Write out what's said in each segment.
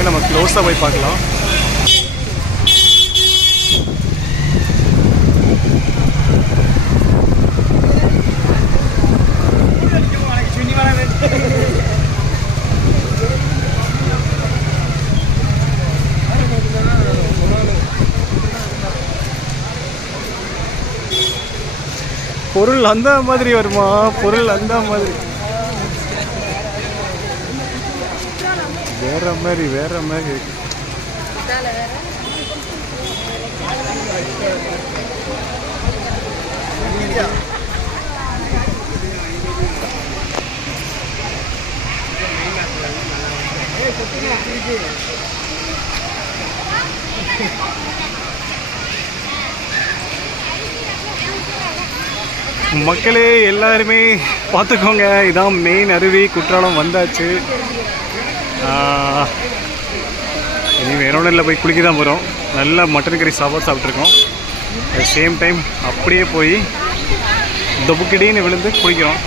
இருக்குது. நம்ம க்ளோஸாக போய் பார்க்கலாம். பொருள் அந்த மாதிரி வருமா? பொருள் அந்த மாதிரி வேற மாதிரி இருக்கு. மக்களே எல்லாருமே பார்த்துக்கோங்க, இதான் மெயின் அருவி குற்றாலம் வந்தாச்சு. இனி வேறொன்றும் இல்லை, போய் குளிக்க தான் போகிறோம். நல்லா மட்டன் கறி சாப்பிட்ருக்கோம். அட் சேம் டைம் அப்படியே போய் தொபுக்கிடின்னு விழுந்து குளிக்கிறோம்.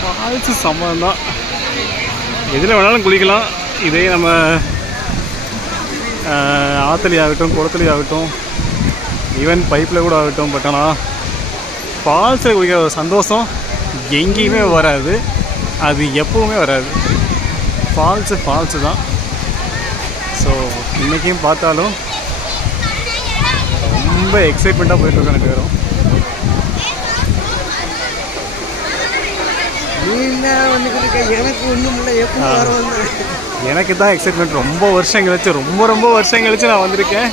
ஃபால்ஸு சம்மந்தம் தான், எதில் வேணாலும் குளிக்கலாம். இதே நம்ம ஆற்றுலி ஆகட்டும், குளத்துலி ஆகட்டும், ஈவன் பைப்பில் கூட ஆகட்டும். பட் ஆனால் ஃபால்ஸில் குளிக்கிற ஒரு சந்தோஷம் எங்கேயுமே வராது, அது எப்பவுமே வராது. ஃபால்ஸு தான். ஸோ இன்றைக்கும் பார்த்தாலும் ரொம்ப எக்ஸைட்மெண்ட்டாக போயிட்டுருக்கோம். எனக்கு வரும் எனக்கு தான் எக்ஸைட்மெண்ட். ரொம்ப வருஷம் கழிச்சு நான் வந்திருக்கேன்.